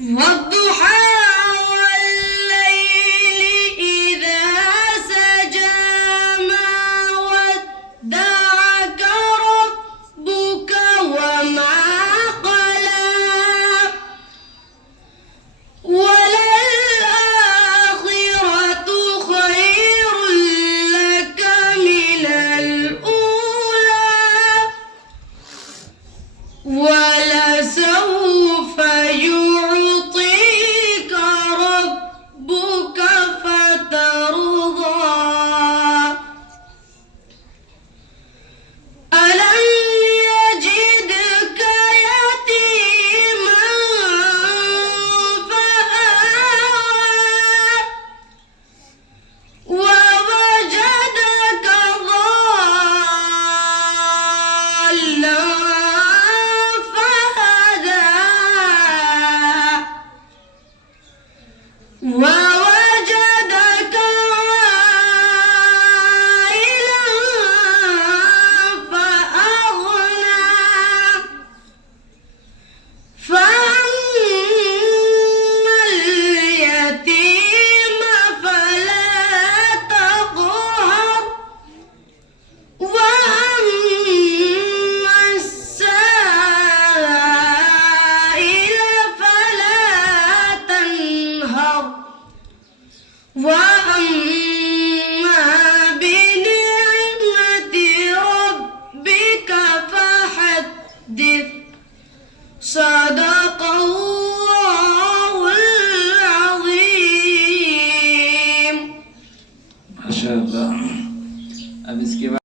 والضحى والليل إذا سجى ما ودعك ربك وما قلى وللآخرة خير لك من الأولى ولسوف يعطيك ربك فترضى ألم يجدك يتيما فآوى ووجدك ضالا ووجدك عائلا فأغنى فأما اليتيم فلا تقهر وأما السائل فلا تنهر وأما بنعمة ربك فحدث صدق